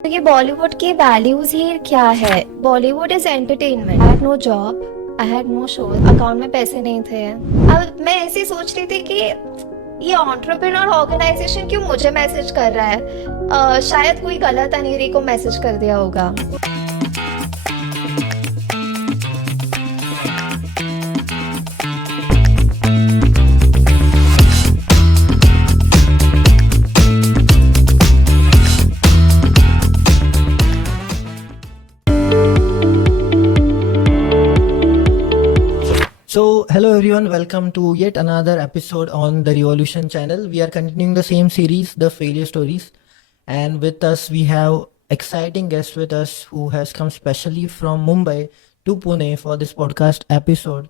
तो ये बॉलीवुड की वैल्यूज ही क्या है? Bollywood is entertainment. I had no job, I had no show, account में पैसे नहीं थे। अब मैं ऐसे ही सोच रही थी कि ये एंटरप्रेन्योर ऑर्गेनाइजेशन क्यों मुझे मैसेज कर रहा है। शायद कोई गलत अनेरी को मैसेज कर दिया होगा। So, hello everyone, welcome to yet another episode on the Revolution channel. We are continuing the same series, the failure stories, and with us we have exciting guest with us who has come specially from Mumbai to Pune for this podcast episode,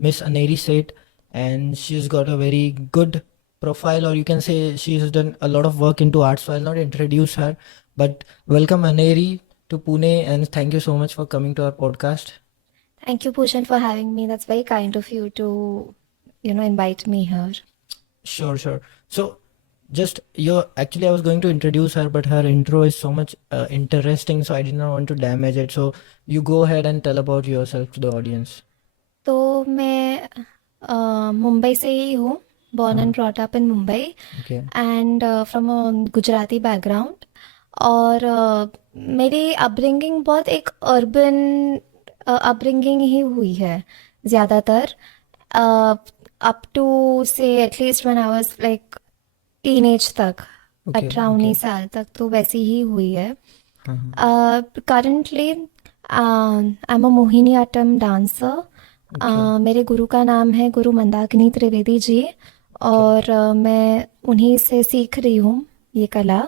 Miss Aneri Seth, and she's got a very good profile, or you can say she's done a lot of work into art. So I'll not introduce her, but welcome Aneri to Pune, and thank you so much for coming to our podcast. Thank you, Bhushan, for having me. That's very kind of you to, invite me here. Sure. So, just actually, I was going to introduce her, but her intro is so much interesting, so I did not want to damage it. So, you go ahead and tell about yourself to the audience. तो मैं मुंबई से ही हूँ, born and brought up in Mumbai, Okay. and from a Gujarati background. और मेरी upbringing बहुत एक urban upbringing ही हुई है ज़्यादातर, अप टू से at least when I was like teenage तक, Okay. 18-19 साल तक तो वैसी ही हुई है। Uh-huh. Currently I am a Mohiniyattam dancer. Okay. मेरे गुरु का नाम है गुरु मंदाकिनी त्रिवेदी जी, और मैं उन्हीं से सीख रही हूँ ये कला,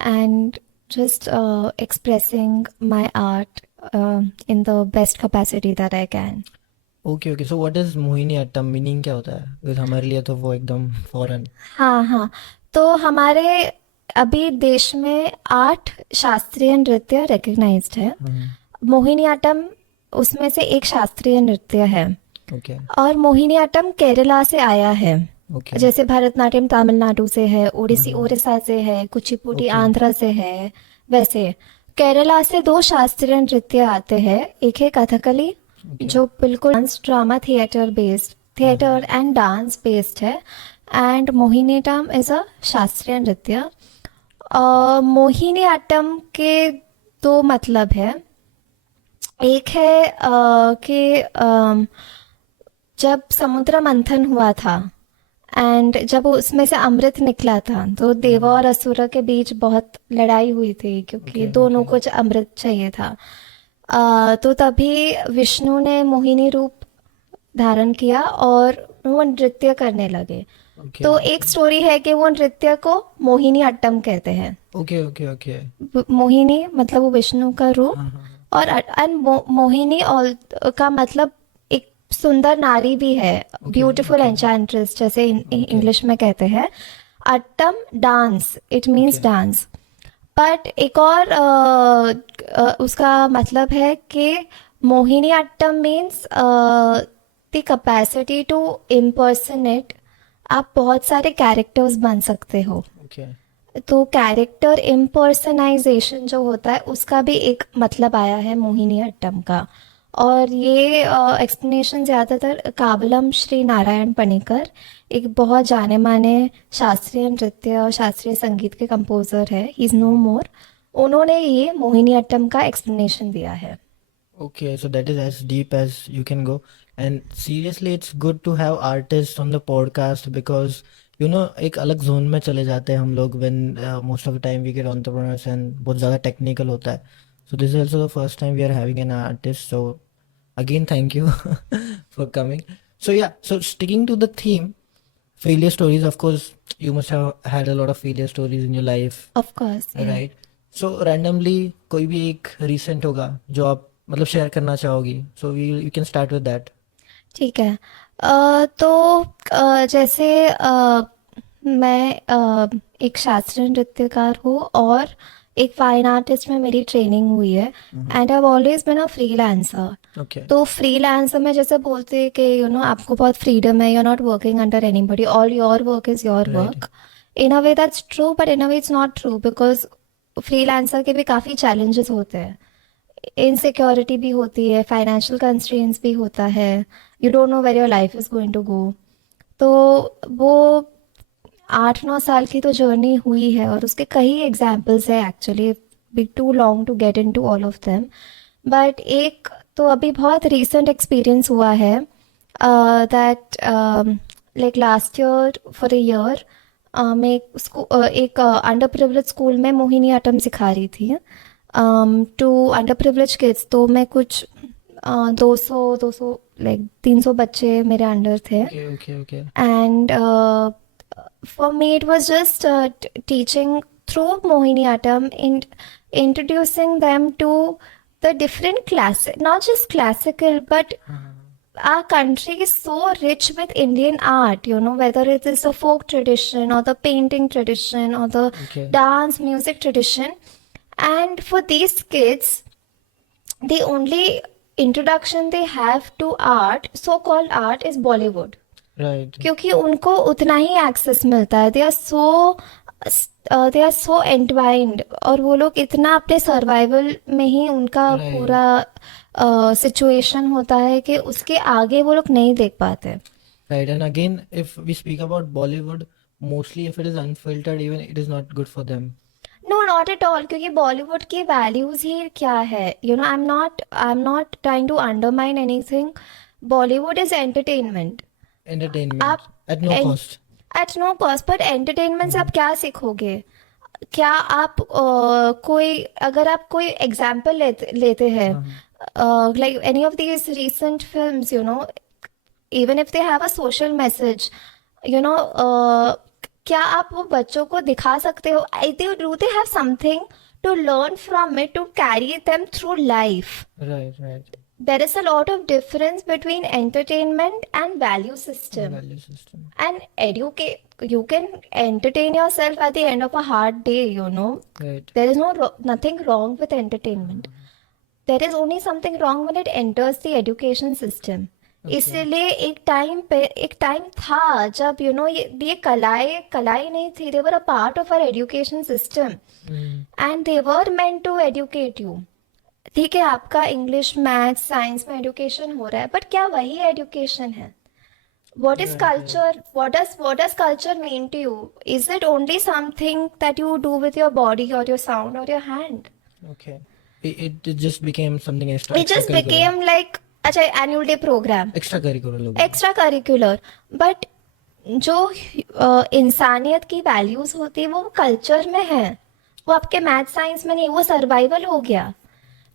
and just expressing my art in the best capacity that I can. Okay. So, what is Mohini Attam meaning? क्या होता है? Because हमारे लिए तो वो एकदम foreign. हाँ, तो हमारे अभी देश में 8 शास्त्रीय नृत्य रिकग्नाइज्ड है। मोहिनीअट्टम उसमें से एक शास्त्रीय नृत्य है, Okay. और मोहिनीअट्टम केरला से आया है। Okay. जैसे भरतनाट्यम तमिलनाडु से है, ओडिसी उड़ीसा से है, कुचिपुड़ी Okay. आंध्र से है, वैसे केरला से 2 शास्त्रीय नृत्य आते हैं। एक है कथकली, Okay. जो बिल्कुल dance drama theatre and dance based है, एंड मोहिनीअट्टम इज अ शास्त्रीय नृत्य। मोहिनीअट्टम के 2 मतलब है। एक है कि जब समुद्र मंथन हुआ था एंड जब उसमें से अमृत निकला था, तो देव और असुर के बीच बहुत लड़ाई हुई थी, क्योंकि Okay, दोनों okay. को अमृत चाहिए था। तो तभी विष्णु ने मोहिनी रूप धारण किया और वो नृत्य करने लगे। Okay. तो एक स्टोरी है कि वो नृत्य को मोहिनी अट्टम कहते हैं। Okay. मोहिनी मतलब वो विष्णु का रूप, हाँ. और मोहिनी का मतलब एक सुंदर नारी भी है, ब्यूटीफुल okay. एंचांट्रेस, जैसे इंग्लिश में कहते हैं। Attam dance, it means Okay. Dance. But एक और उसका मतलब है कि Mohiniyattam means the capacity to impersonate. आप बहुत सारे कैरेक्टर्स बन सकते हो, Okay. तो कैरेक्टर इम्पर्सनाइजेशन जो होता है उसका भी एक मतलब आया है मोहिनी अट्टम का। और ये एक्सप्लेनेशन ज़्यादातर काबलम श्री नारायण पणिकर, एक बहुत जाने माने शास्त्रीय नृत्य और शास्त्रीय संगीत के कंपोजर है, ही इज़ नो मोर, उन्होंने ये मोहिनी अट्टम का एक्सप्लेनेशन दिया है। Okay, so that is as deep as you can go. And seriously, it's good to have artists on the podcast because एक अलग जोन में चले जाते हैं हम लोग when most of the time we get entrepreneurs and बहुत ज़्यादा technical होता है. So this is also the first time we are having an artist. So again, thank you for coming. So yeah, so sticking to the theme, failure stories. Of course, you must have had a lot of failure stories in your life, of course, right? So randomly कोई भी एक recent होगा जो आप मतलब share करना चाहोगी, so you can start with that. ठीक है। तो जैसे मैं एक शास्त्रीय नृत्यकार हूँ और एक फाइन आर्टिस्ट में मेरी ट्रेनिंग हुई है, and I have always been a freelancer. Okay. तो फ्रीलांसर में जैसे बोलते हैं कि आपको बहुत फ्रीडम है, you are not working under anybody, all your work is your Right. Work. In a way that's true, but in a way it's not true, because freelancer के भी काफ़ी चैलेंजेस होते हैं, इनसिक्योरिटी भी होती है, फाइनेंशियल कंस्ट्रेंट्स भी होता है, you don't know where your life is going to go. तो वो 8-9 साल की तो जर्नी हुई है और उसके कई एग्जाम्पल्स है actually, be too long to get into all of them. But एक तो अभी बहुत रीसेंट एक्सपीरियंस हुआ है, that like last year for a year मैं एक अंडर प्रिविलेज स्कूल में मोहिनी अट्टम सिखा रही थी टू अंडर प्रिविलेज किड्स। तो मैं कुछ 200 लाइक 300 बच्चे मेरे अंडर थे। Okay. And for me, it was just teaching through Mohiniyattam and introducing them to the different classic, not just classical, but our country is so rich with Indian art, you know, whether it is the folk tradition or the painting tradition or the Okay. dance music tradition. And for these kids, the only introduction they have to art, so-called art, is Bollywood. Right. क्योंकि उनको उतना ही access मिलता है, they are so एंटवाइंड, और वो लोग इतना अपने सर्वाइवल में ही उनका Right. पूरा सिचुएशन होता है कि उसके आगे वो लोग नहीं देख पाते। Right. And again, if we speak about Bollywood, mostly if it is unfiltered, even it is not good for them. No not at all, क्योंकि बॉलीवुड की वैल्यूज ही क्या है, you know, I am not trying to undermine anything. Bollywood is entertainment Entertainment आप at no cost. At no cost, पर entertainment से आप क्या सीखोगे? क्या आप अगर आप कोई एग्जाम्पल लेते हैं, like any of these recent films, you know, even if they have a social message, you know, क्या आप वो बच्चों को दिखा सकते हो? Do they have something to learn from it to carry them through life? Right. There is a lot of difference between entertainment and value system. Value system. And educate, you can entertain yourself at the end of a hard day, you know. Right. There is nothing wrong with entertainment. There is only something wrong when it enters the education system. Okay. इसलिए एक time था जब you know ये कलाएं नहीं थी, they were a part of our education system and they were meant to educate you. ठीक है, आपका इंग्लिश मैथ्स साइंस में एजुकेशन हो रहा है, बट क्या वही एजुकेशन है? What is culture? What does culture mean to you? Is it only something that you do with your body or your sound or your hand? Okay. It just became something extra. It just became like अच्छा annual day programme, extracurricular लोग. Extra curricular. But जो इंसानियत की values होती है वो culture में है, वो आपके मैथ साइंस में नहीं, वो सर्वाइवल हो गया।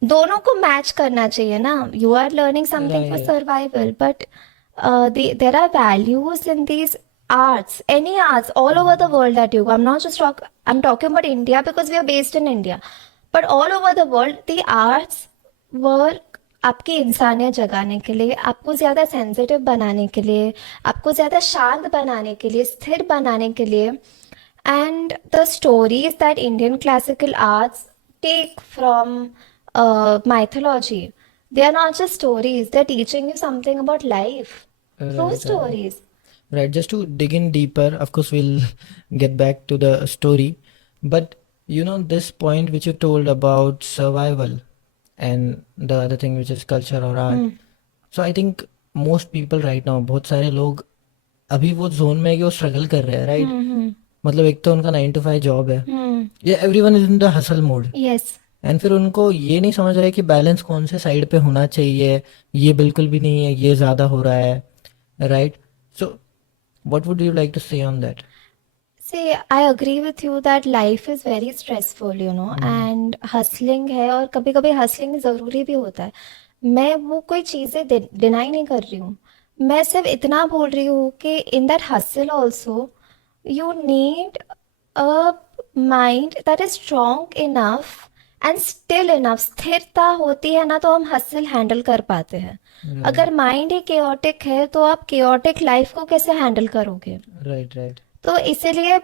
दोनों को मैच करना चाहिए ना। You are learning something for Right. Survival, but there are values in these arts, any arts all over the world that you go. I'm talking about India because we are based in India, but all over the world the arts were आपकी इंसानियत जगाने के लिए, आपको ज़्यादा sensitive बनाने के लिए, आपको ज़्यादा शांत बनाने के लिए, स्थिर बनाने के लिए। And the stories that Indian classical arts take from mythology, they are not just stories, they're teaching you something about life through Right. stories. Right, just to dig in deeper, of course, we'll get back to the story. But you know, this point which you told about survival and the other thing which is culture or art. So I think most people right now, बहुत सारे लोग अभी वो zone में है कि वो struggle कर रहे हैं, राइट? मतलब एक तो उनका 9 to 5 जॉब है, ये everyone is in the hustle mode, Yes. And फिर उनको ये नहीं समझ रहे कि बैलेंस कौन से साइड पे होना चाहिए, ये बिल्कुल भी नहीं है, ये ज्यादा हो रहा है, right? So what would you like to say on that? See, I agree with you that life is very stressful, you know, and hustling है, और कभी कभी hustling ज़रूरी भी होता है। मैं वो कोई चीज़ें डिनाई नहीं कर रही हूँ, मैं सिर्फ इतना बोल रही हूँ कि in that hustle also you need a mind that is strong enough and still enough। स्थिरता होती है ना तो हम hustle हैंडल कर पाते हैं। अगर माइंड ही chaotic है तो आप chaotic लाइफ को कैसे हैंडल करोगे? राइट. तो इसीलिए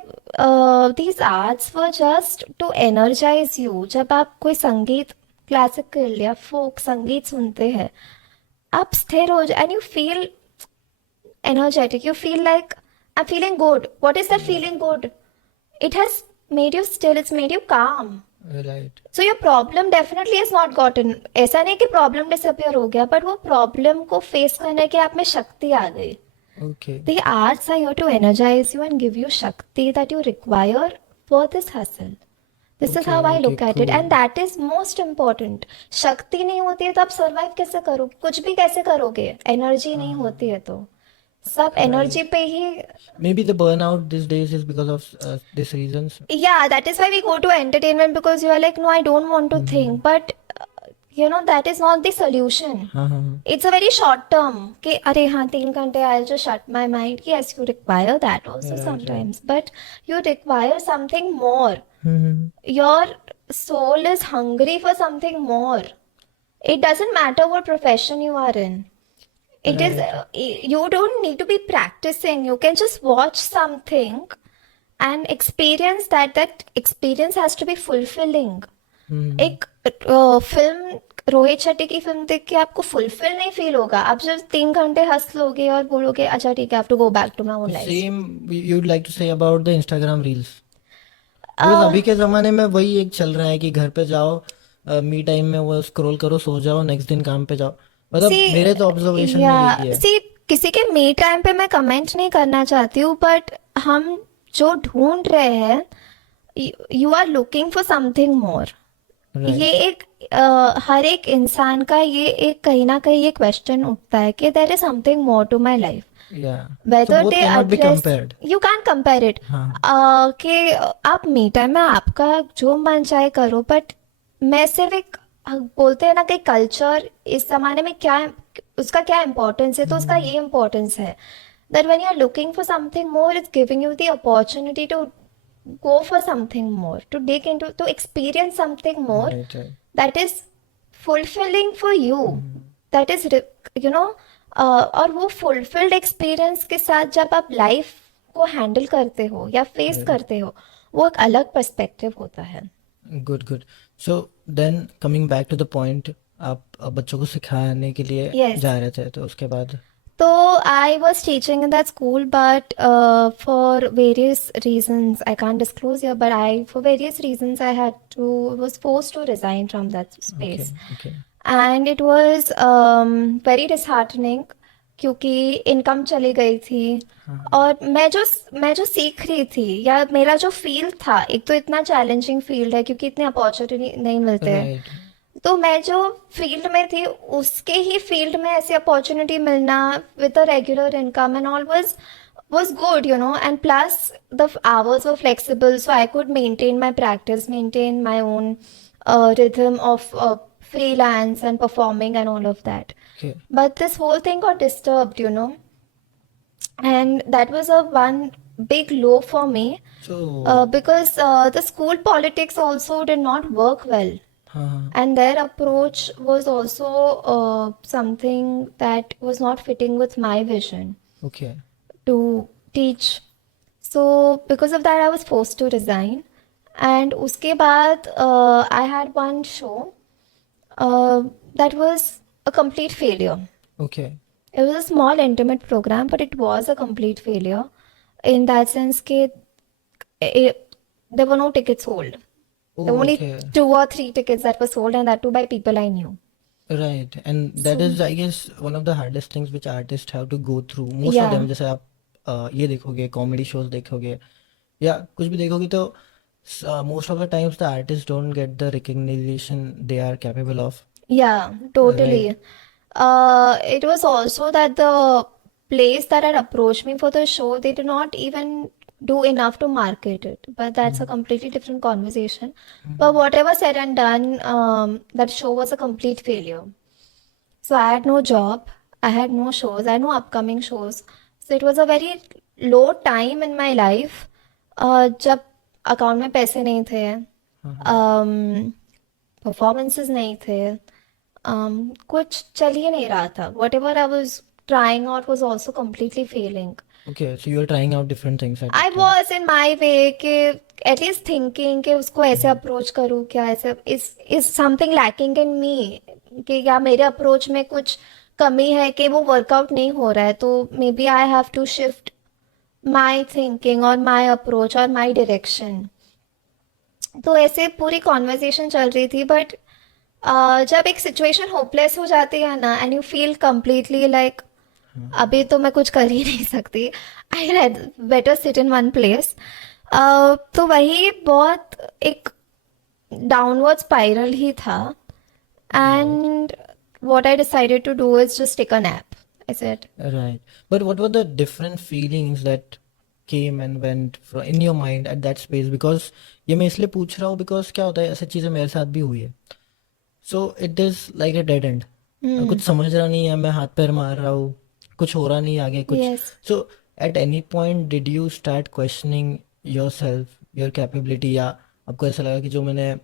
these arts were just to energize you. जब आप कोई संगीत, क्लासिकल या फोक संगीत सुनते हैं, आप स्थिर हो जाए and you feel energetic, you feel like I am feeling good. What is that feeling good? It has made you still, it's made you calm. Right. So your problem definitely is not gotten. ऐसा नहीं कि problem disappear हो गया, but वो problem को face करने के आप में शक्ति आ गई. Okay. The arts are here to energize you and give you shakti that you require for this hustle. This is Okay, how I okay, look at it, cool. and that is most important. शक्ति नहीं होती है तो आप survive कैसे करो, कुछ भी कैसे करोगे. एनर्जी नहीं होती है तो सब एनर्जी पे ही. Maybe the burnout these days is because of these reasons. Yeah, that is why we go to entertainment, because you are like, no, I don't want to think, but that is not the solution. हाँ हाँ हाँ. It's a very short term कि अरे हाँ 3 घंटे I'll just shut my mind. Yes, you require that also Right, sometimes, but you require something more. Mm-hmm. Your soul is hungry for something more. It doesn't matter what profession you are in. It is you don't need to be practicing. You can just watch something and experience that. That experience has to be fulfilling. Mm-hmm. एक film, Rohit Shetty की film देख के आपको fulfil नहीं feel होगा. आप जब 3 घंटे हंस लोगे और बोलोगे अच्छा ठीक है, I have to go back to my own life. Same you'd like to say about the Instagram reels. Because अभी के ज़माने में वही एक चल रहा है कि घर पे जाओ, मी टाइम में वो स्क्रॉल करो, सो जाओ, नेक्स्ट दिन काम पे जाओ. मतलब मेरे तो ऑब्जर्वेशन में यही है. सी किसी के मी टाइम पे मैं कमेंट नहीं करना चाहती हूँ, बट हम जो ढूंढ रहे हैं, you are looking for something more. Right. ये एक हर एक इंसान का ये एक कहीं ना कहीं ये क्वेश्चन उठता है कि there is something more to my life. Yeah. Whether So both they cannot be address, compared. you can't compare it. हाँ. कि आप मी टाइम में आपका जो मन चाहे करो, बट मैं सिर्फ एक बोलते हैं ना कि कल्चर इस जमाने में क्या है, उसका क्या इम्पोर्टेंस है, तो उसका ये इम्पोर्टेंस है that when you are looking for something more, it's giving you the opportunity to go for something more, to dig into, to experience something more Right, right. that is fulfilling for you. That is और वो fulfilled experience के साथ जब आप life को handle करते हो या फेस करते हो, वो एक अलग पर्सपेक्टिव होता है. Good, good. So then coming back to the point, आप बच्चों को सिखाने के लिए Yes. जा रहे थे, तो उसके बाद तो I was teaching in that school, but for various reasons I can't disclose here, but for various reasons I had to was forced to resign from that okay, space. okay. And it was very disheartening, क्योंकि income चली गई थी. और मैं जो सीख रही थी, या मेरा जो फील्ड था, एक तो इतना चैलेंजिंग फील्ड है क्योंकि इतने अपॉर्चुनिटी नहीं मिलते हैं. Right. तो मैं जो फील्ड में थी उसके ही फील्ड में ऐसी अपॉर्चुनिटी मिलना with a regular income and all was good, and plus the hours were flexible, so I could maintain my practice, maintain my own rhythm of freelance and performing and all of that. Okay. But this whole thing got disturbed, and that was a one big low for me, So because the school politics also did not work well. हाँ. And their approach was also something that was not fitting with my vision Okay. to teach. So because of that, I was forced to resign. And उसके बाद I had one show that was a complete failure. Okay. It was a small intimate program, but it was a complete failure in that sense that there were no tickets sold. There were only Okay. 2 or 3 tickets that were sold, and that too by people I knew. Right. And that is, I guess, one of the hardest things which artists have to go through. Most of Yeah. them, जैसे आप ये देखोगे, comedy shows देखोगे या कुछ भी देखोगे, तो most of the times the artists don't get the recognition they are capable of. Yeah, totally. It was also that the place that had approached me for the show, they did not even do enough to market it. But that's a completely different conversation. But whatever said and done, that show was a complete failure. So I had no job, I had no shows, I had no upcoming shows. So it was a very low time in my life. जब account में पैसे नहीं थे, performances नहीं थे, कुछ चल ही नहीं रहा था. Whatever I was trying out was also completely failing. Okay, so you are trying out different things at I the time. was in my way कि at least thinking कि उसको ऐसे अप्रोच करूँ, क्या ऐसे is something lacking in me, कि या मेरे अप्रोच में कुछ कमी है कि वो वर्कआउट नहीं हो रहा है, तो maybe I have to shift my thinking or my approach or my direction. तो ऐसे पूरी कॉन्वर्जेशन चल रही थी, बट जब एक सिचुएशन होपलेस हो जाती है ना, and you feel completely like अभी तो मैं कुछ कर ही नहीं सकती, I better sit in one place. तो वही बहुत एक डाउनवर्ड स्पाइरल ही था, Right. And what I decided to do is just take a nap. I said, Right. But what were the different feelings that came and went in your mind at that space? Because ये मैं इसलिए पूछ रहा हूँ because क्या होता है, ऐसी चीज़ें मेरे साथ भी हुई है. So it is like a dead end. कुछ समझ रहा नहीं है, मैं हाथ पैर मार रहा हूँ, कुछ हो रहा नहीं आगे कुछ. yes. So at any point did you start questioning yourself, your capability, या आपको ऐसा लगा कि जो मैंने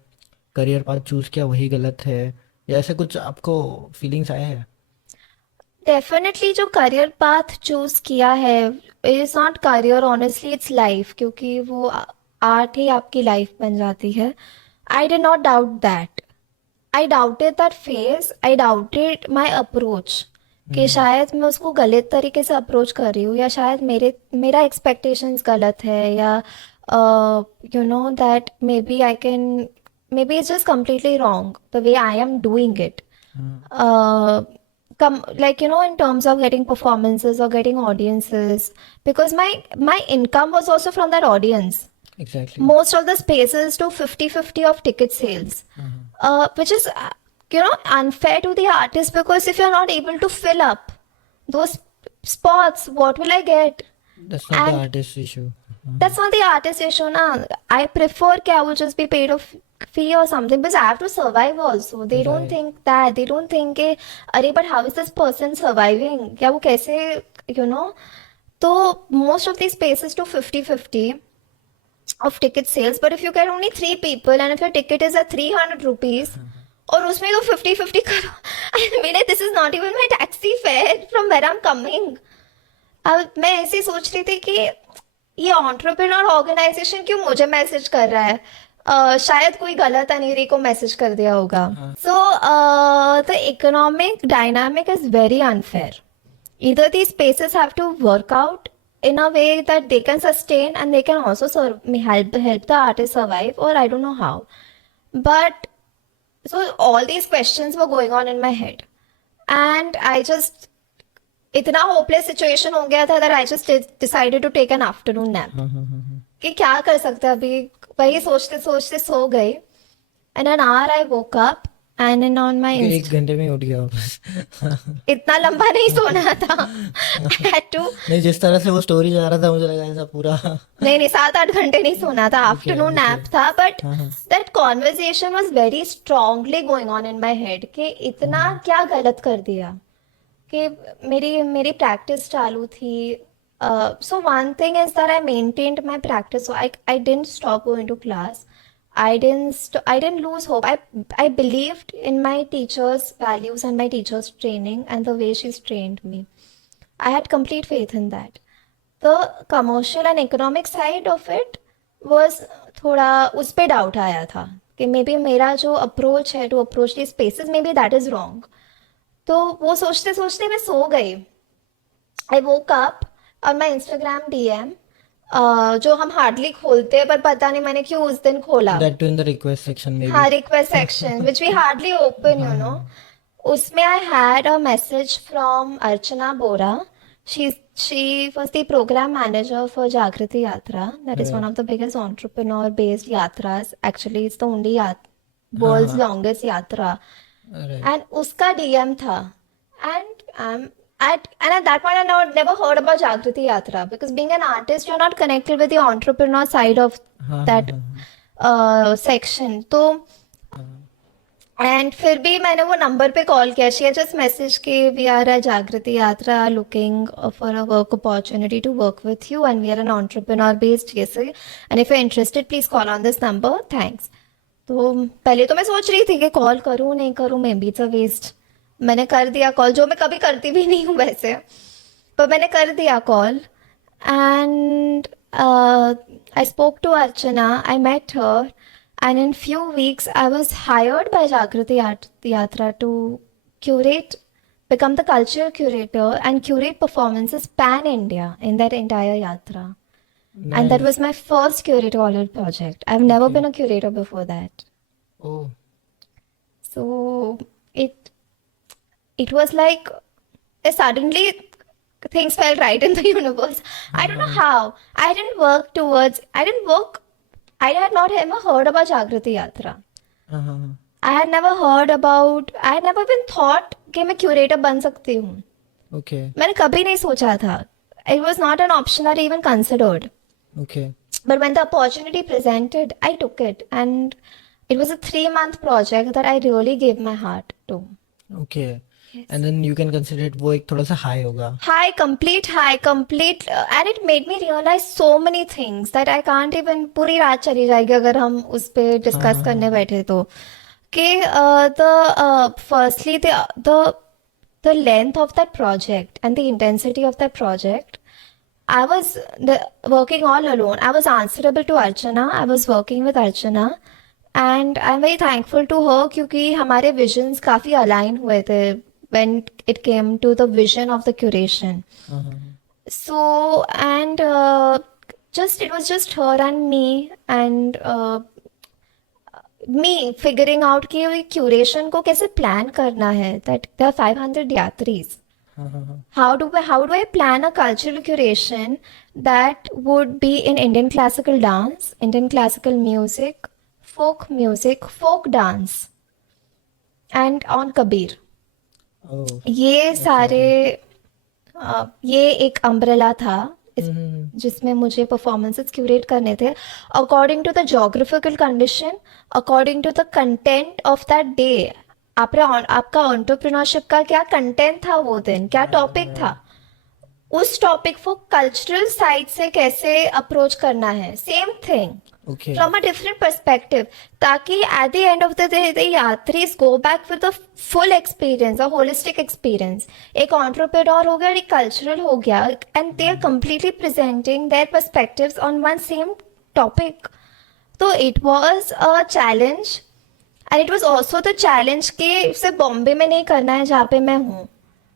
करियर पाथ चूज किया वही गलत है, या ऐसे कुछ आपको फीलिंग्स आए हैं? डेफिनेटली जो करियर पाथ चूज किया है, is not career, honestly it's life, क्योंकि वो आर्ट ही आपकी लाइफ बन जाती है. I did not doubt that. I doubted that phase, I doubted my approach, कि शायद मैं उसको गलत तरीके से अप्रोच कर रही हूँ, या शायद मेरा एक्सपेक्टेशंस गलत है, या you know that maybe I can, maybe it's just completely wrong the way I am doing it. Like, you know, in terms of getting performances or getting audiences, because my income was also from that audience. Exactly. Most of the spaces do 50-50 of ticket sales, which is, you know, unfair to the artist, because if you're not able to fill up those spots, what will I get? That's not the And artist issue. that's not the artist issue, na. I prefer कि I will just be paid a fee or something, because I have to survive also. They don't Right. think that. They don't think कि अरे but how is this person surviving? क्या वो कैसे, you know? तो most of these spaces do 50-50 of ticket sales, but if you get only 3 people and if your ticket is at 300 rupees, और उसमें तो 50-50 करो, I mean, this is not even my taxi fare from where I'm coming. अब मैं ऐसे ही सोच रही थी कि ये एंटरप्रेन्योर ऑर्गेनाइजेशन क्यों मुझे मैसेज कर रहा है. शायद कोई गलत अनेरी को मैसेज कर दिया होगा. So the economic dynamic is very unfair. Either these spaces have to work out in a way that they can sustain and they can also help the artist survive, or I don't know how. But so all these questions were going on in my head, and I just, इतना hopeless situation हो गया था that I just decided to take an afternoon nap. कि क्या कर सकते हैं अभी, वही सोचते सोचते सो गए. And an hour I woke up and then on my कि एक घंटे में उठ गया वापस. इतना लंबा नहीं सोना था. I had to, नहीं, जिस तरह से वो स्टोरी जा रहा था मुझे लगा ऐसा पूरा. नहीं 7-8 घंटे नहीं सोना था. Afternoon okay. नैप था, but that conversation was very strongly going on in my head कि इतना क्या गलत कर दिया, कि मेरी प्रैक्टिस चालू थी. So one thing is that I maintained my practice, so I didn't stop going to class. I didn't lose hope. I believed in my teacher's values and my teacher's training and the way she's trained me. I had complete faith in that. The commercial and economic side of it was थोड़ा उस पे doubt आया था कि may be मेरा जो approach है to approach the spaces, maybe that is wrong. तो वो सोचते सोचते मैं सो गई. आई वोक अप और माई इंस्टाग्राम डीएम, जो हम हार्डली खोलते हैं, पर पता नहीं मैंने क्यों उस दिन खोला. That too in the request section maybe. हाँ, request section which we hardly open, you know. उसमें I had a message from Archana Bora. She was the program manager for Jagriti Yatra. That is one of the biggest entrepreneur-based yatras. Actually, it's the only world's longest yatra. Right. And उसका DM था. And at that point, I never heard about Jagriti Yatra, because being an artist, you're not connected with the entrepreneur side of that section. तो एंड फिर भी मैंने वो number पे call किया. शी जस्ट मैसेज के we are a Jagriti Yatra looking for a work opportunity to work with you and we are an entrepreneur based जैसे, and if you interested please call on this number, thanks. तो पहले तो मैं सोच रही थी कि कॉल करूँ नहीं करूँ, maybe it's a waste. मैंने कर दिया कॉल, जो मैं कभी करती भी नहीं हूँ वैसे, पर मैंने कर दिया call. And I spoke to Archana, I met her. And in few weeks, I was hired by Jagriti Yatra to become the cultural curator and curate performances pan-India in that entire yatra. And that Nice. was my first curatorial project. I've never Okay. been a curator before that. Oh. So it was like suddenly things fell right in the universe. I don't know Uh-huh. how. I had not ever heard about Jagrati Yatra. Uh-huh. I had never even thought कि मैं curator बन सकती हूँ. Okay. मैंने कभी नहीं सोचा था. It was not an option that I even considered. Okay. But when the opportunity presented, I took it. And it was a 3-month project that I really gave my heart to. Okay. Yes. And then you can consider it वो एक थोड़ा सा high होगा. High, complete, and it made me realize so many things that I can't even, पूरी रात चली जाएगी अगर हम उस पे discuss करने बैठे तो. कि firstly, the length of that project and the intensity of that project. I was working all alone. I was answerable to Archana. I was working with Archana. And I'm very thankful to her क्योंकि हमारे visions काफी align हुए थे when it came to the vision of the curation. Uh-huh. So, and it was just her and me and me figuring out कि curation को कैसे plan करना है. That there are 500 yatris. Uh-huh. How do I plan a cultural curation that would be in Indian classical dance, Indian classical music, folk dance, and on Kabir? Oh. ये सारे ये एक umbrella था Mm-hmm. जिसमें मुझे performances curate करने थे according to the geographical condition, according to the content of that day. आपका एंटरप्रेन्योरशिप का क्या कंटेंट था वो दिन, क्या टॉपिक था, उस टॉपिक को कल्चरल साइड से कैसे अप्रोच करना है. Same thing Okay. from a different perspective, ताकि at the end of the day the यात्रीज go back with a full experience, a holistic experience. एक entrepreneur हो गया और एक cultural हो गया, and they are completely presenting their perspectives on one same topic. तो it was a challenge, and it was also the challenge कि सिर्फ बॉम्बे में नहीं करना है जहाँ पे मैं हूँ,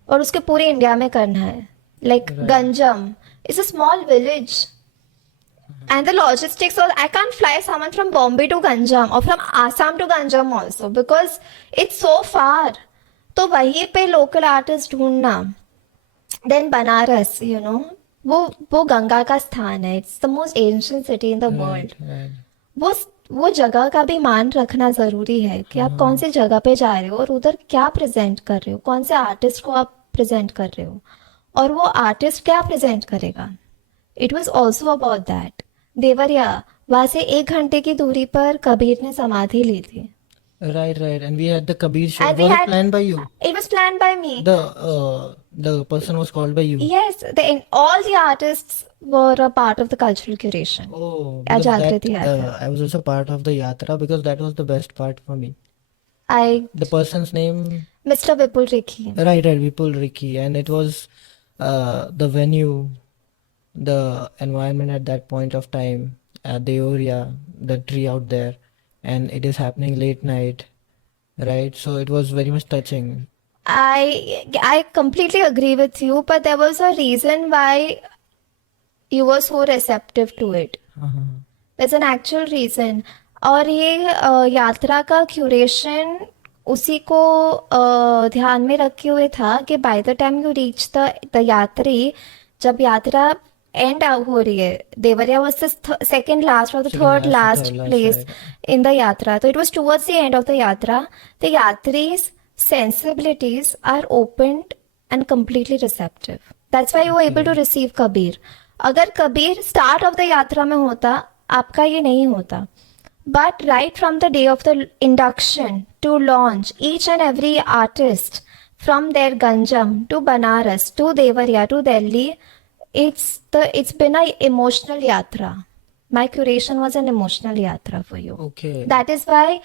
और उसके पूरे इंडिया में करना है. Like Right. Ganjam is a small village. And the logistics, or I can't fly someone from Bombay to Ganjam or from Assam to Ganjam also because it's so far. तो वहीं पे local artist ढूंढना. Then Banaras, वो गंगा का स्थान है. It's the most ancient city in the world. Right. वो जगह का भी मान रखना जरूरी है कि आप कौन सी जगह पे जा रहे हो और उधर क्या प्रेजेंट कर रहे हो, कौन से आर्टिस्ट को आप प्रेजेंट कर रहे हो, और वो आर्टिस्ट क्या प्रेजेंट करेगा. It was also about that. Deoria, वहां से 1 घंटे की दूरी पर कबीर ने समाधि ली थी. Right. And we had the Kabir show. And we Was it had- planned by you? It was planned by me. The person was called by you. Yes, all the artists were a part of the cultural curation. Oh, At because Jagrati that, Yatra. I was also part of the yatra because that was the best part for me. The person's name, Mr. Vipul Rikhi. right, Vipul Ricky, and it was the venue, the environment at that point of time, the area, the tree out there, and it is happening late night, right? So it was very much touching. I completely agree with you, but there was a reason why you were so receptive to it. Uh-huh. There's an actual reason. और ये यात्रा का curation उसी को ध्यान में रखे हुए था कि by the time you reach the yatri, जब यात्रा एंड हो रही है, Deoria was the second last और the third last place in the yatra. So it was towards the end of the yatra. The yatri's sensibilities are opened and completely receptive. That's why you were able to receive Kabir. अगर Kabir start of the yatra में होता, आपका ये नहीं होता. But right from the day of the induction to launch, each and every artist from their Ganjam to Banaras to Devariya to Delhi, it's been an emotional yatra. My curation was an emotional yatra for you. Okay. That is why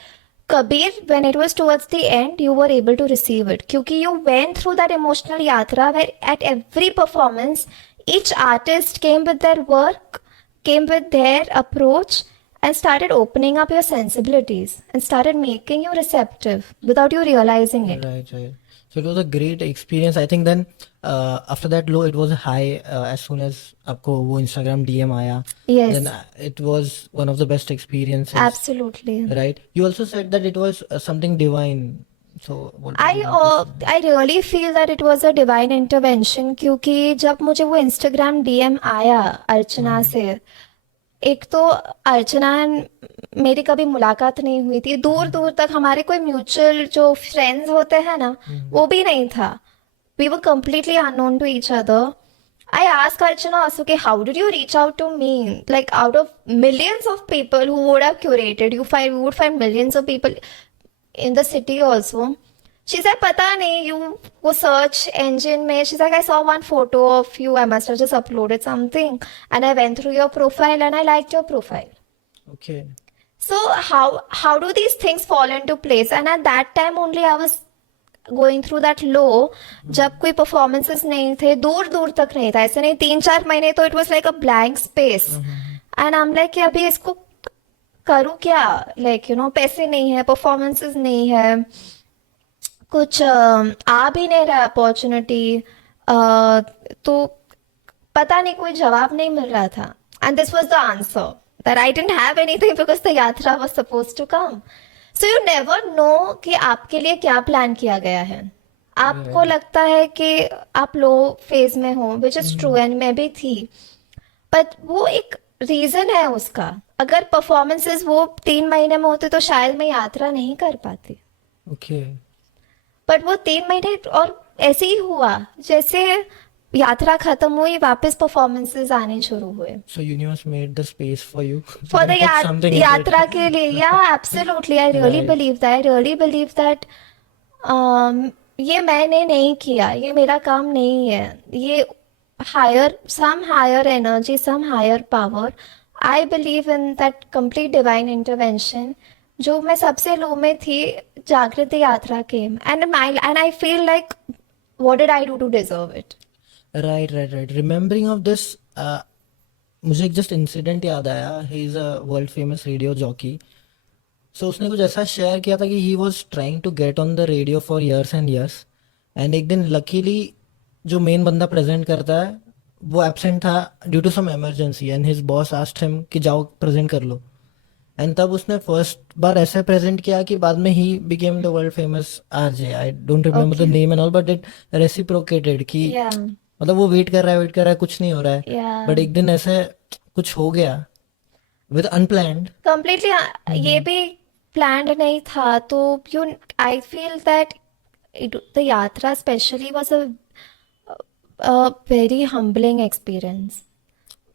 Kabir, when it was towards the end, you were able to receive it. Kyunki you went through that emotional yatra where at every performance, each artist came with their work, came with their approach, and started opening up your sensibilities and started making you receptive without you realizing it. Right. So it was a great experience. I think then after that low, it was a high as soon as आपको वो Instagram DM आया. Then Yes, it was one of the best experiences, absolutely. right? You also said that it was something divine. So what would you I want to say? I really feel that it was a divine intervention क्योंकि जब मुझे वो Instagram DM आया अर्चना से, एक तो अर्चना मेरी कभी मुलाकात नहीं हुई थी, दूर दूर तक हमारे कोई म्यूचुअल जो फ्रेंड्स होते हैं ना, वो भी नहीं था. We were completely unknown to each other. I asked Archana also, okay, how did you reach out to me? Like out of millions of people who would have curated, you would find millions of people in the city also. She said, पता नहीं, you वो search engine में, she's like, I saw one photo of you, I must have just uploaded something, and I went through your profile and I liked your profile. Okay. So how do these things fall into place? And at that time only I was going through that low, जब कोई performances नहीं थे, दूर दूर तक नहीं था, ऐसे नहीं 3-4 महीने, तो it was like a blank space. And I'm like कि अभी इसको करूँ क्या, like you know, पैसे नहीं है, performances नहीं है, कुछ आ भी नहीं रहा अपॉर्चुनिटी, तो पता नहीं, कोई जवाब नहीं मिल रहा था. And this was the answer, that I didn't have anything because the yatra was supposed to come. So you never know कि आपके लिए क्या प्लान किया गया है. आपको लगता है कि आप लो फेज में हो, which is true, and मैं भी थी, बट वो एक रीजन है उसका. अगर परफॉर्मेंसेस वो 3 महीने में होते तो शायद मैं यात्रा नहीं कर पाती. Okay. बट वो 3 महीने और ऐसे ही हुआ, जैसे यात्रा खत्म हुई वापस परफॉर्मेंसेस आने शुरू हुए. So universe made the space for you. You for the can put something into it. यात्रा के लिए, या absolutely, I really Right. Believe that, I really believe that ये मैंने नहीं किया, ये मेरा काम नहीं है, ये some higher energy, some higher power. I believe in that complete divine intervention. जो मैं सबसे लो में थी, जागृति यात्रा came, and I feel like, what did I do to deserve it? Right. Remembering of this, मुझे एक जस्ट इंसिडेंट याद आया. He is a world famous radio jockey. So उसने कुछ ऐसा शेयर किया था कि he was trying to get on the radio for years and years, and एक दिन लकीली जो मेन बंदा प्रेजेंट करता है वो एब्सेंट था due to some emergency, and his boss asked him कि जाओ प्रेजेंट कर लो. एंड तब उसने फर्स्ट बार ऐसे प्रेजेंट किया कि बाद में he became the world famous RJ. I don't remember the name and all, but it reciprocated कि Yeah, मतलब वो वेट कर रहा है, कुछ नहीं हो रहा है, yeah. बट एक दिन ऐसे कुछ हो गया विद अनप्लैन्ड. कंप्लीटली ये भी प्लान्ड नहीं था. तो you I feel that the yatra specially was a very humbling experience,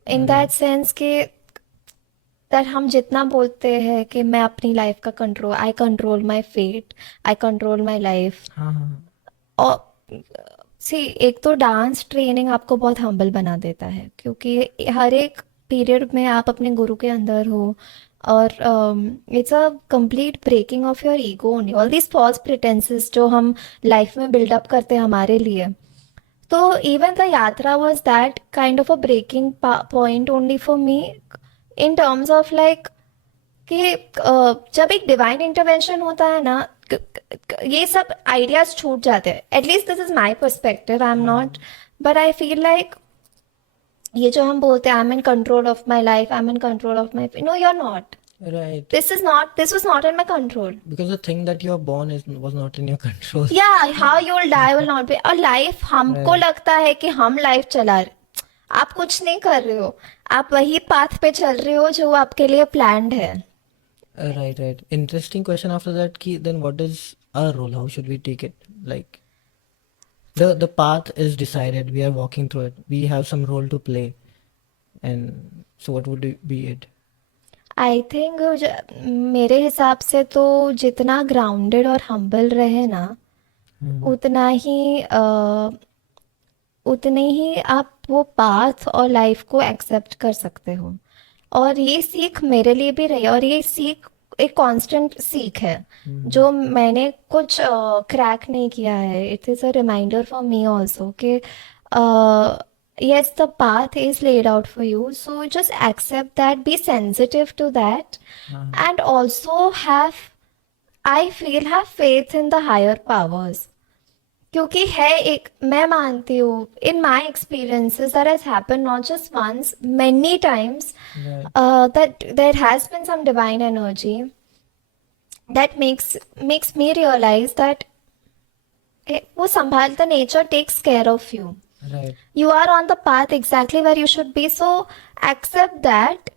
in that sense कि दैट हम जितना बोलते हैं कि मैं अपनी लाइफ का control, I control my fate, I control my life. हाँ. और सी, एक तो डांस ट्रेनिंग आपको बहुत हम्बल बना देता है, क्योंकि हर एक पीरियड में आप अपने गुरु के अंदर हो, और it's a complete breaking of your ego only, all these false pretences जो हम लाइफ में बिल्डअप करते हैं हमारे लिए. तो even the yatra was that kind of a breaking point only for me, in terms of like कि जब एक डिवाइन इंटरवेंशन होता है ना, ये सब आइडियाज छूट जाते हैं. At least this is my perspective, I am not, but I feel like ये जो हम बोलते हैं, I am in control of my life, I am in control of my, no you are not. Right. This was not in my control. Because the thing that you are born was not in your control. Yeah, how you will die will not be. और life, हमको Right. लगता है कि हम life चला रहे, आप कुछ नहीं कर रहे हो, आप वही पाथ पे चल रहे हो जो आपके लिए प्लान्ड है. Right. Interesting question after that. Ki, then what is our role? How should we take it? Like the path is decided. We are walking through it. We have some role to play. And so what would it be it? I think मेरे हिसाब से तो जितना grounded और humble रहे ना, उतना ही उतने ही आप वो पाथ और लाइफ को एक्सेप्ट कर सकते हो. और ये सीख मेरे लिए भी रही, और ये सीख एक कांस्टेंट सीख है जो मैंने कुछ क्रैक नहीं किया है. It is a reminder for me also कि yes, the path is laid out for you, so just accept that, be sensitive to that, and also have faith in the higher powers. क्योंकि है एक, मैं मानती हूँ in my experiences that has happen not just once, many times, Right. that there has been some divine energy that makes me realize that वो संभालता, nature takes care of you. Right. You are on the path exactly where you should be, so accept that,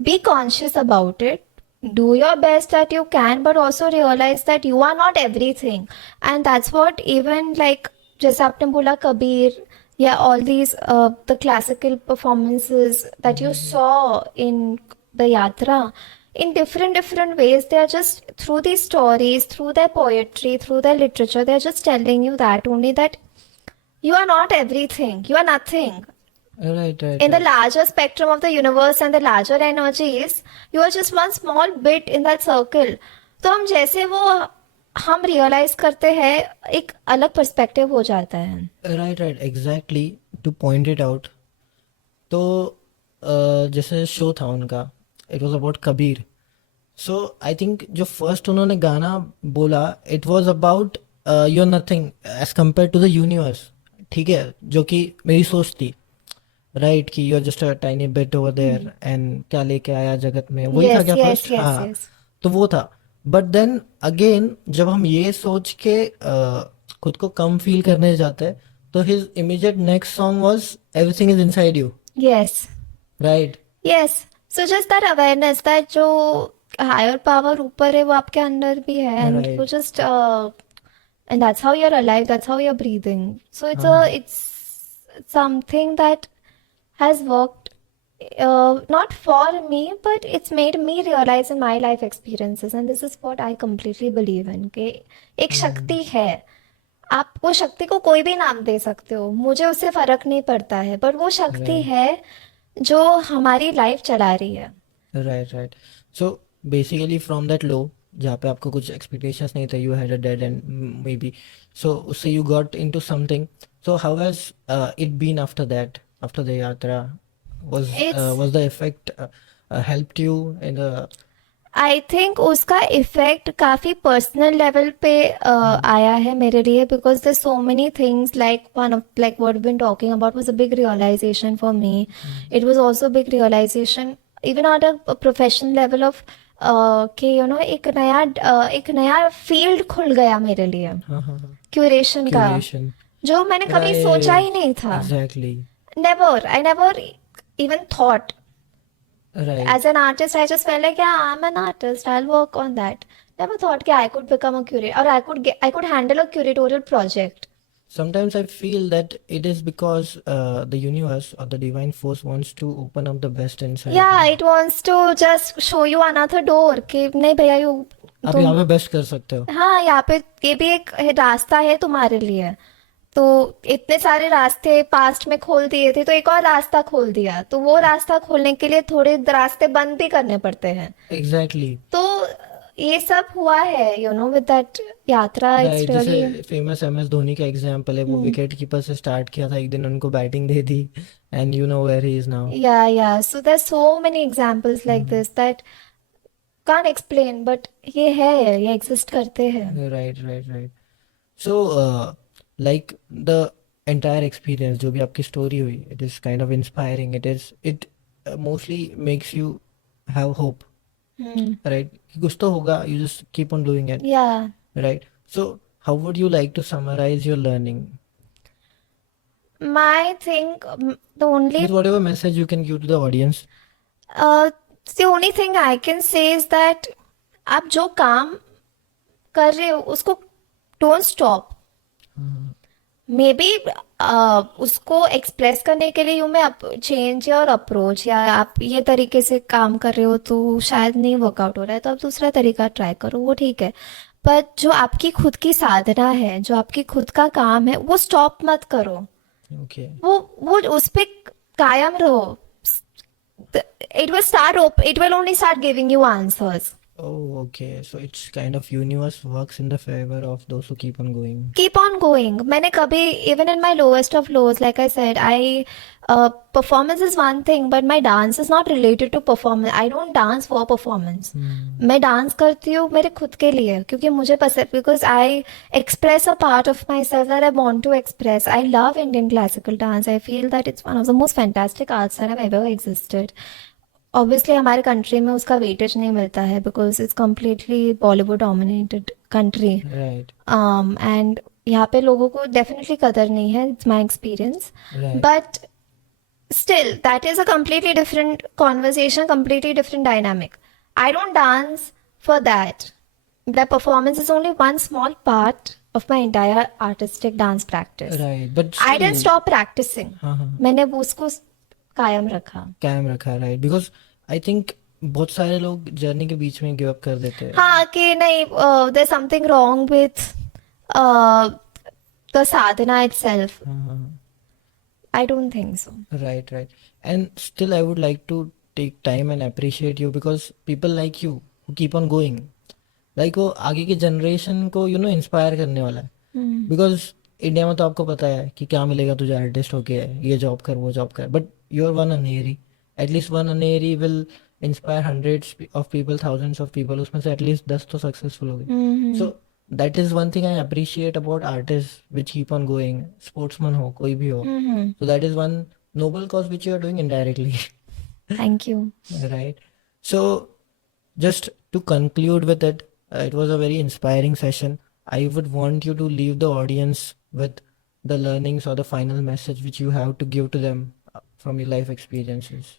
be conscious about it, do your best that you can, but also realize that you are not everything. And that's what, even like जैसे आपने बोला कबीर, या all these the classical performances that you saw in the yatra, in different ways, they are just through these stories, through their poetry, through their literature, they are just telling you that only, that you are not everything, you are nothing. Right. Right. In the Right. larger spectrum of the universe and the larger energies, you are just one small bit in that circle. तो हम जैसे वो हम realise करते हैं, एक अलग perspective हो जाता है. Right. Right. Exactly. To point it out. तो जैसे शो था उनका, it was about Kabir. So I think जो फर्स्ट उन्होंने गाना बोला, it was about you are nothing as compared to the universe. ठीक है, जो कि मेरी सोच थी, राइट, कि you are just a tiny bit over there and क्या लेके आया जगत में, वही था यस क्या यस फर्स्ट? यस हाँ, यस. तो वो था. बट देन अगेन जब हम ये सोच के खुद को कम फील करने जाते हैं, तो his immediate next song was everything is inside you. Yes right. Yes. So just that awareness that जो हायर पावर ऊपर है वो आपके अंदर भी है, एंड राइट. वो just, and that's how you're alive, that's how you're breathing. So हाँ. it's something that has worked, not for me, but it's made me realize in my life experiences, and this is what I completely believe in, कि एक शक्ति है. आप वो शक्ति को कोई भी नाम दे सकते हो, मुझे उससे फर्क नहीं पड़ता है, पर वो शक्ति राइट. है जो हमारी लाइफ चला रही है. Right. Right. So basically from that low, जहाँ पे आपको कुछ एक्सपेक्टेशंस नहीं थे, you had a dead end maybe, so उससे you got into something. So how has it been after that, after the yatra? It's, was the effect helped you in the? I think उसका effect काफी personal level पे आया है मेरे लिए, because there so many things, like one of, like what we been talking about was a big realisation for me. It was also big realisation even at a professional level of, कि you know एक नया field खुल गया मेरे लिए, हाँ, हाँ, हाँ. क्यूरेशन का, Curation. जो मैंने कभी सोचा ही Right. नहीं था. Exactly. Never, I never even thought. Right. As an artist, I just felt like, yeah, I'm an artist, I'll work on that. Never thought that I could become a curator, or I could handle a curatorial project. Sometimes I feel that it is because the universe or the divine force wants to open up the best inside Yeah, you. it wants to just show you another door कि नहीं भैया, you आप तुम, यहाँ पे best कर सकते हो. हाँ, यहाँ पे ये भी एक रास्ता है तुम्हारे लिए. तो इतने सारे रास्ते पास्ट में खोल दिए थे, तो एक और रास्ता खोल दिया, तो वो रास्ता खोलने के लिए थोड़े रास्ते बंद भी करने पड़ते हैं. Exactly. तो ये सब हुआ है, यू नो, विद दैट यात्रा. It's right. रियली, जैसे फेमस एम एस धोनी का एग्जाम्पल है, वो विकेट कीपर से स्टार्ट किया था, एक दिन उनको बैटिंग दे दी, and you know where he is now. yeah. So there's so many examples like this that can't explain, but ये exist करते हैं. Right. Right. Right. So like the entire experience जो भी आपकी स्टोरी हुई, it is kind of inspiring. It mostly makes you have hope, Hmm. Right, कि कुछ तो होगा, you just keep on doing it, Yeah. Right. So how would you like to summarise your learning My thing, the only, with whatever message you can give to the audience? uh, the only thing I can say is that आप जो काम कर रहे हो उसको don't stop. May be उसको express करने के लिए यू में चेंज योर अप्रोच, या आप ये तरीके से काम कर रहे हो तो शायद नहीं वर्कआउट हो रहा है, तो आप दूसरा तरीका ट्राई करो, वो ठीक है. पर जो आपकी खुद की साधना है, जो आपकी खुद का काम है, वो स्टॉप मत करो. Okay. वो उस पे कायम रहो. It will only start giving you answers. Oh, okay. So it's kind of universe works in the favor of those who keep on going. Keep on going. मैंने कभी, even in my lowest of lows, like I said, performance is one thing, but my dance is not related to performance. I don't dance for performance. मैं dance करती हूँ मेरे खुद के लिए, क्योंकि मुझे पसंद, because I express a part of myself that I want to express. I love Indian classical dance. I feel that it's one of the most fantastic arts that have ever existed. Obviously हमारे country में उसका weightage नहीं मिलता है, because it's completely Bollywood dominated country, Right. And यहाँ पे लोगों को डेफिनेटली कदर नहीं है. It's my experience. Right. But still, that is a completely different conversation, completely different dynamic. I don't dance for that. The performance is only one small part of my entire artistic dance practice. Right. But I didn't still, stop practicing. हाँ, मैंने वो उसको कायम रखा. कायम रखा. Right. Because I think बहुत सारे लोग जर्नी के बीच में गिव अप कर देते हैं. हाँ, कि नहीं, there's something wrong with the sadhana itself. हाँ. I don't think so. Right, right. And still, I would like to take time and appreciate you because people like you who keep on going. Like वो आगे की generation को inspire करने वाला है. Because India में तो आपको पता है कि क्या मिलेगा तुझे आर्टिस्ट होके, ये जॉब कर वो जॉब कर, but you are one Aneri. At least one Aneri will inspire hundreds of people, thousands of people. उसमें से एटलीस्ट 10 तो सक्सेसफुल हो गए. So that is one thing I appreciate about artist which keep on going. Sportsman हो, कोई भी हो. So that is one noble cause which you are doing indirectly. Thank you. Right. So just to conclude with it, it was a very inspiring session. I would want you to leave the audience with the learnings or the final message which you have to give to them from your life experiences.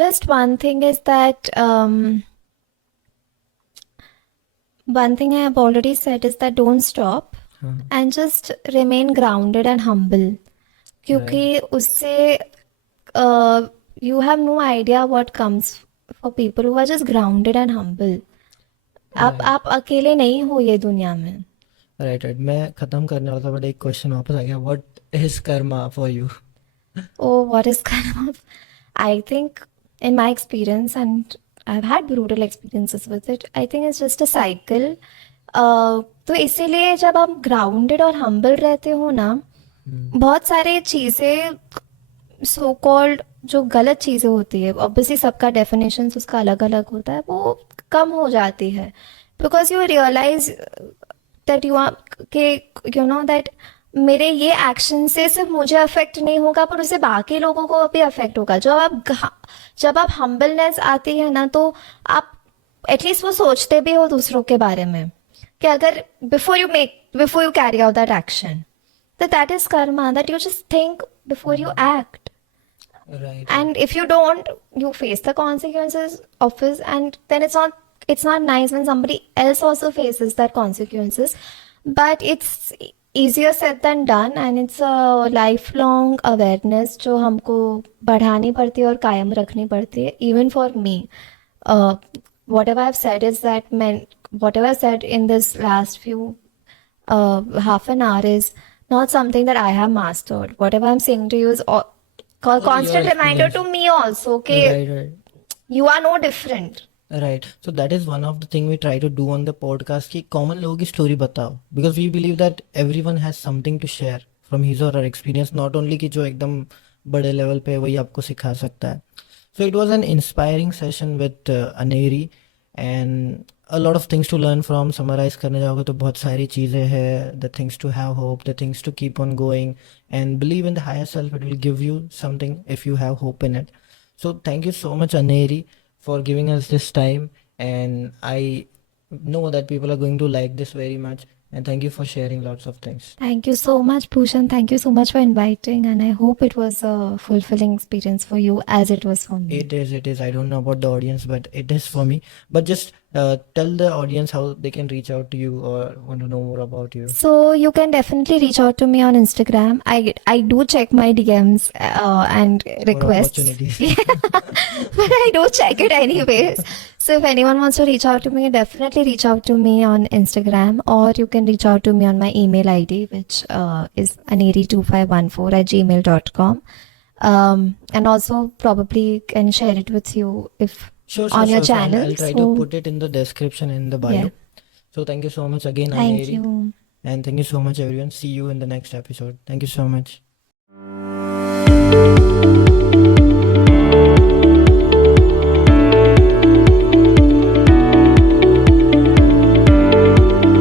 Just one thing is that one thing I have already said is that don't stop and just remain grounded and humble. क्योंकि उससे you have no idea what comes for people who are just grounded and humble. आप अकेले नहीं हो ये दुनिया में. Right, right. मैं खत्म करने वाला था बट एक क्वेश्चन वापस आ गया. What is karma for you? Oh, what is karma? I think, in my experience, and I've had brutal experiences with it, I think it's just a cycle. तो इसीलिए जब आप grounded और humble रहते हो ना, बहुत सारे चीज़ें सो कॉल्ड जो गलत चीज़ें होती है, ऑब्वियसली सबका डेफिनेशन उसका अलग अलग होता है, वो कम हो जाती है. Because you realise that you are के यू नो दैट मेरे ये एक्शन से सिर्फ मुझे अफेक्ट नहीं होगा पर उससे बाकी लोगों को भी अफेक्ट होगा. जब आप हम्बलनेस आती है ना, तो आप एटलीस्ट वो सोचते भी हो दूसरों के बारे में कि अगर before you carry out that action, that is karma, that you just think before you act. Right. And if you don't, you face the consequences of it, and then it's not nice when somebody else also faces that consequences. But it's easier said than done, and it's a lifelong awareness जो हमको बढ़ानी पड़ती है और कायम रखनी पड़ती है. Even for me, whatever I've said is that whatever I've said in this last few half an hour is not something that I have mastered. Whatever I'm saying to you is constant reminder to me also, okay, Right, right. you are no different. Right. So that is one of the thing we try to do on the podcast कि common लोगों की story बताओ, because we believe that everyone has something to share from his or her experience, not only कि जो एकदम बड़े level पे वही आपको सिखा सकता है. So it was an inspiring session with Aneri, and a lot of things to learn from. Summarize करने जाओगे तो बहुत सारी चीज़ें हैं. The things to have hope, the things to keep on going, and believe in the higher self. It will give you something if you have hope in it. So thank you so much, Aneri, for giving us this time, and I know that people are going to like this very much, and thank you for sharing lots of things. Thank you so much, Bhushan. Thank you so much for inviting, and I hope it was a fulfilling experience for you as it was for me. It is. I don't know about the audience, but it is for me. But just tell the audience how they can reach out to you or want to know more about you. So you can definitely reach out to me on Instagram. I do check my DMs and requests. Opportunities. But I do check it anyways. So if anyone wants to reach out to me, definitely reach out to me on Instagram, or you can reach out to me on my email ID, which is aneri2514@gmail.com. And also probably can share it with you if Sure, on your fine. channel. I'll try to put it in the description in the bio. Yeah. So thank you so much again, Thank Aneri. you. And thank you so much, everyone. See you in the next episode. Thank you so much.